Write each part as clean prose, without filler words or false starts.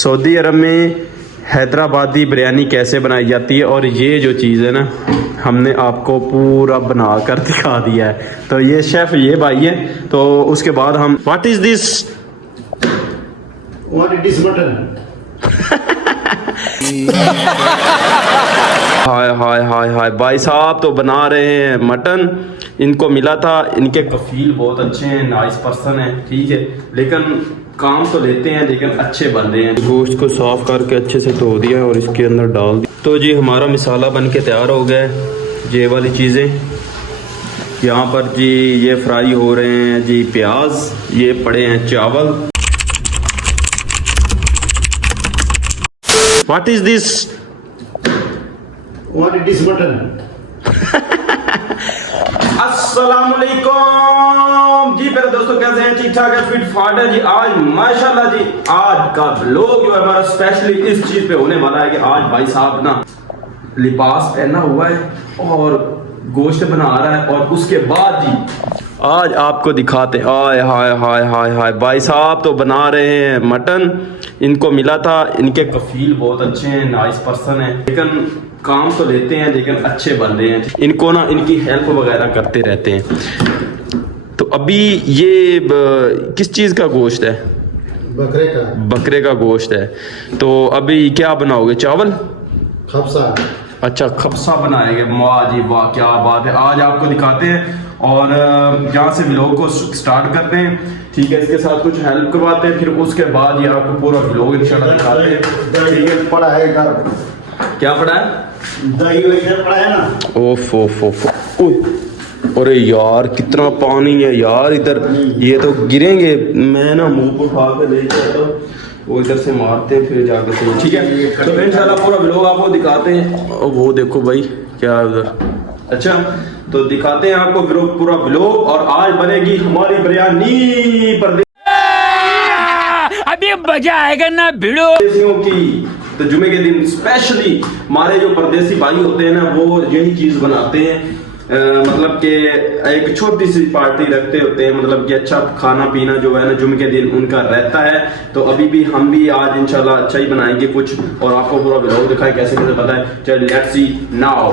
Saudi अरब में हैदराबादी बिरयानी कैसे बनाई जाती है और ये जो चीज़ है ना हमने आपको पूरा बना कर दिखा दिया है। तो ये शेफ़ ये भाई है। तो उसके बाद हम what is this? What it is mutton? हाय हाय हाय हाय भाई साहब तो बना रहे हैं मटन। इनको मिला था, इनके कफील बहुत अच्छे हैं, नाइस पर्सन है, ठीक है, लेकिन काम तो लेते हैं लेकिन अच्छे बन रहे हैं। गोश्त को साफ करके अच्छे से धो दिया और इसके अंदर डाल दिया। तो जी हमारा मिसाला बन के तैयार हो गया है। ये वाली चीज़ें यहाँ पर जी ये फ्राई हो रहे हैं जी प्याज, ये पड़े हैं चावल। What is this? What it is mutton? अस्सलामुअलैकुम जी मेरे दोस्तों, कैसे हैं? ठीक ठाक है, फिट फाट है जी। आज माशाल्लाह जी आज का व्लॉग जो है हमारा स्पेशली इस चीज पे होने वाला है कि आज भाई साहब ना लिबास पहना हुआ है और गोश्त बना रहा है और उसके बाद जी आज आपको दिखाते हैं। आय हाय हाय हाय हाय भाई साहब तो बना रहे हैं मटन। इनको मिला था, इनके कफील बहुत अच्छे हैं, नाइस पर्सन है, लेकिन काम तो लेते हैं लेकिन अच्छे बन रहे हैं। इनको ना इनकी हेल्प वगैरह करते रहते हैं। तो अभी ये किस चीज़ का गोश्त है? बकरे का गोश्त है। तो अभी क्या बनाओगे? चावल खबसा। अच्छा खबसा बनाएंगे। वाह जी वाह, क्या बात है। आज आपको दिखाते हैं और यहाँ से व्लॉग को स्टार्ट करते हैं, ठीक है। इसके साथ कुछ हेल्प करवाते हैं, फिर उसके बाद ये आपको पूरा व्लॉग इंशाल्लाह दिखाते हैं। ठीक है, पड़ा है इधर। क्या पड़ा है? दही इधर पड़ा है ना। ओफ ओफ ओफ। अरे यार कितना पानी है यार इधर, ये तो गिरेंगे। मैं ना मुंह को उठा के ले जाता हूँ, वो इधर से मारते हैं फिर जाकर से, ठीक है। तो इंशाल्लाह पूरा व्लॉग आपको दिखाते हैं। वो देखो भाई क्या है उधर। अच्छा तो दिखाते हैं आपको पूरा व्लॉग। और आज बनेगी हमारी बिरयानी अभी मजा आएगा ना भिड़ो परदेसियों की। तो जुमे के दिन स्पेशली हमारे जो परदेसी भाई होते हैं ना वो यही चीज बनाते हैं। मतलब कि एक छोटी सी पार्टी रखते होते हैं, मतलब कि अच्छा खाना पीना जो है ना जुमे के दिन उनका रहता है। तो अभी भी हम भी आज इंशाल्लाह अच्छा ही बनाएंगे कुछ और आपको पूरा व्लॉग दिखाए कैसे कैसे पता है। चल लेट्स सी नाउ।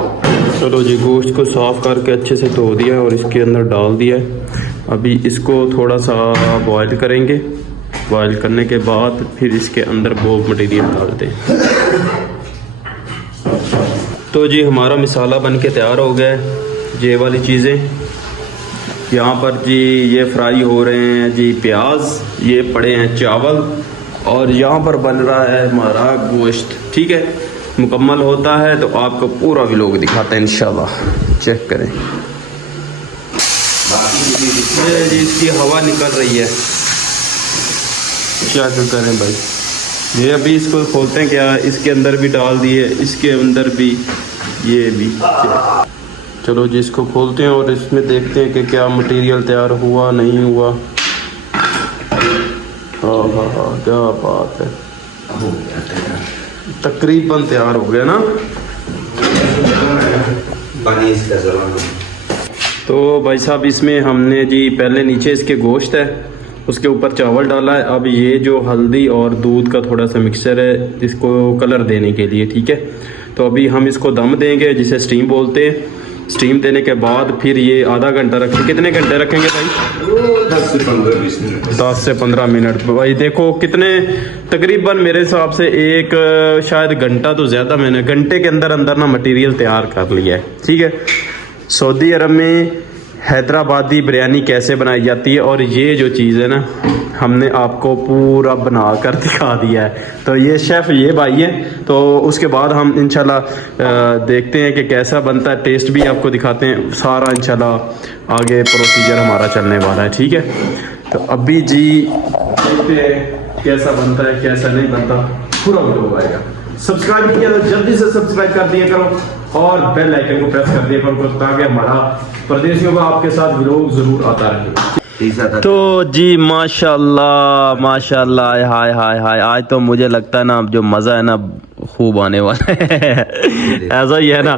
चलो जी गोश्त को साफ करके अच्छे से धो दिया और इसके अंदर डाल दिया है। अभी इसको थोड़ा सा बॉयल करेंगे। बॉयल करने के बाद फिर इसके अंदर वो मटेरियल डालते हैं। तो जी हमारा मिसाला बन के तैयार हो गया है। ये वाली चीज़ें यहाँ पर जी ये फ्राई हो रहे हैं जी प्याज, ये पड़े हैं चावल और यहाँ पर बन रहा है हमारा गोश्त, ठीक है। मुकम्मल होता है तो आपको पूरा व्लॉग दिखाते हैं इंशाल्लाह। चेक करें जी इसकी हवा निकल रही है, क्या करें भाई। ये अभी इसको खोलते हैं, क्या इसके अंदर भी डाल दिए, इसके अंदर भी, ये भी। चलो जी इसको खोलते हैं और इसमें देखते हैं कि क्या मटेरियल तैयार हुआ नहीं हुआ। हाँ क्या बात है, तकरीबन तैयार हो गया ना। तो भाई साहब इसमें हमने जी पहले नीचे इसके गोश्त है, उसके ऊपर चावल डाला है। अब ये जो हल्दी और दूध का थोड़ा सा मिक्सचर है इसको कलर देने के लिए, ठीक है। तो अभी हम इसको दम देंगे जिसे स्टीम बोलते हैं। स्टीम देने के बाद फिर ये आधा घंटा रखेंगे। कितने घंटे रखेंगे भाई? 10 से 15-20 मिनट। 10 से 15 मिनट भाई। देखो कितने तकरीबन मेरे हिसाब से एक शायद घंटा तो ज़्यादा, मैंने घंटे के अंदर अंदर ना मटेरियल तैयार कर लिया है, ठीक है। सऊदी अरब में हैदराबादी बिरयानी कैसे बनाई जाती है और ये जो चीज़ है ना हमने आपको पूरा बना कर दिखा दिया है। तो ये शेफ़ ये भाई है। तो उसके बाद हम इंशाल्लाह देखते हैं कि कैसा बनता है, टेस्ट भी आपको दिखाते हैं सारा इंशाल्लाह। आगे प्रोसीजर हमारा चलने वाला है, ठीक है। तो अभी जी देखते हैं कैसा बनता है कैसा नहीं बनता, पूरा वीडियो आएगा। सब्सक्राइब नहीं किया तो जल्दी से सब्सक्राइब कर दिया करो और बेल आइकन को प्रेस कर दिया करो ताकि हमारा परदेसियों का आपके साथ व्लॉग जरूर आता रहे। तो जी माशाल्लाह माशाल्लाह, हाय हाय हाय। आज तो मुझे लगता है ना जो मज़ा है ना खूब आने वाला है। ऐसा ही है ना।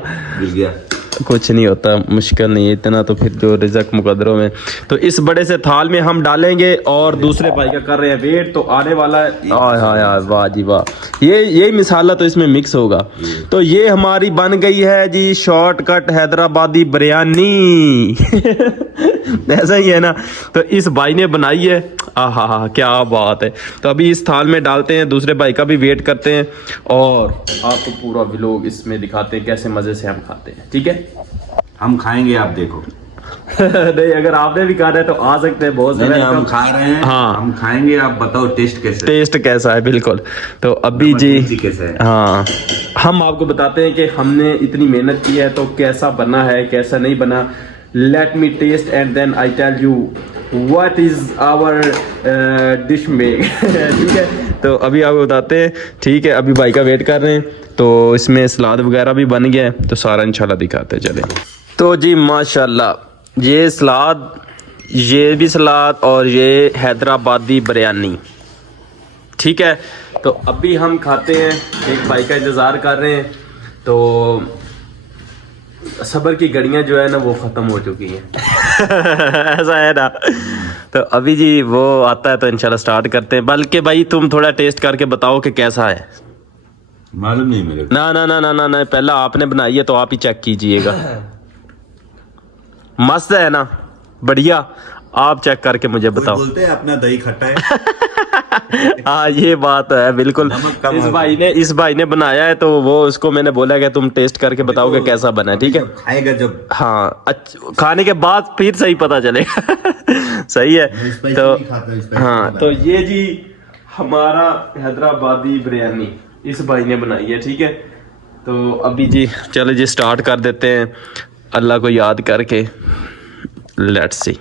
कुछ नहीं होता, मुश्किल नहीं है इतना, तो फिर जो रिज़्क मुकद्दरों में। तो इस बड़े से थाल में हम डालेंगे और दूसरे भाई का कर रहे हैं वेट, तो आने वाला है। हाँ यार, वाह जी वाह, यही मिसाला तो इसमें मिक्स होगा। तो ये हमारी बन गई है जी शॉर्टकट हैदराबादी बिरयानी। ऐसा ही है ना। तो इस भाई ने बनाई है, आहा क्या बात है। तो अभी इस थाल में डालते हैं, दूसरे भाई का भी वेट करते हैं और आपको पूरा व्लॉग इसमें दिखाते हैं कैसे मजे से हम खाते हैं। ठीक है, हम खाएंगे, आप देखो। नहीं, अगर आपने भी खाना है तो आ सकते हैं, बहुत नहीं, हम खा रहे हैं। हाँ, हम खाएंगे, आप बताओ टेस्ट कैसा है। बिल्कुल। तो अभी जी कैसा है, हाँ, हम आपको बताते हैं कि हमने इतनी मेहनत की है तो कैसा बना है, कैसा नहीं बना। Let me taste and then I tell you what is our dish make. ठीक है, तो अभी आपको बताते हैं। ठीक है, अभी भाई का वेट कर रहे हैं, तो इसमें सलाद वगैरह भी बन गया है, तो सारा इंशाल्लाह दिखाते हैं। चले तो जी माशाल्लाह, ये सलाद, ये भी सलाद और ये हैदराबादी बिरयानी। ठीक है, तो अभी हम खाते हैं, एक भाई का इंतज़ार कर रहे हैं। तो सब्र की घड़ियां जो है ना वो ख़त्म हो चुकी हैं। ऐसा है ना। तो अभी जी वो आता है तो इंशाल्लाह स्टार्ट करते हैं। बल्कि भाई तुम थोड़ा टेस्ट करके बताओ कि कैसा है। मालूम नहीं मेरे को। ना ना ना ना ना ना, पहला आपने बनाई है तो आप ही चेक कीजिएगा। मस्त है ना, बढ़िया। आप चेक करके मुझे बताओ। बोलते हैं अपना दही खट्टा है। हाँ, ये बात है बिल्कुल। इस भाई ने बनाया है, तो वो उसको मैंने बोला कि तुम टेस्ट करके बताओ कि कैसा बना है। ठीक है, खाएगा जब। हाँ, खाने के बाद फिर सही पता चलेगा। सही है। तो हाँ, तो ये जी हमारा हैदराबादी बिरयानी इस भाई ने बनाई है। ठीक है, तो अभी जी चलो जी स्टार्ट कर देते हैं, अल्लाह को याद करके। Let's see.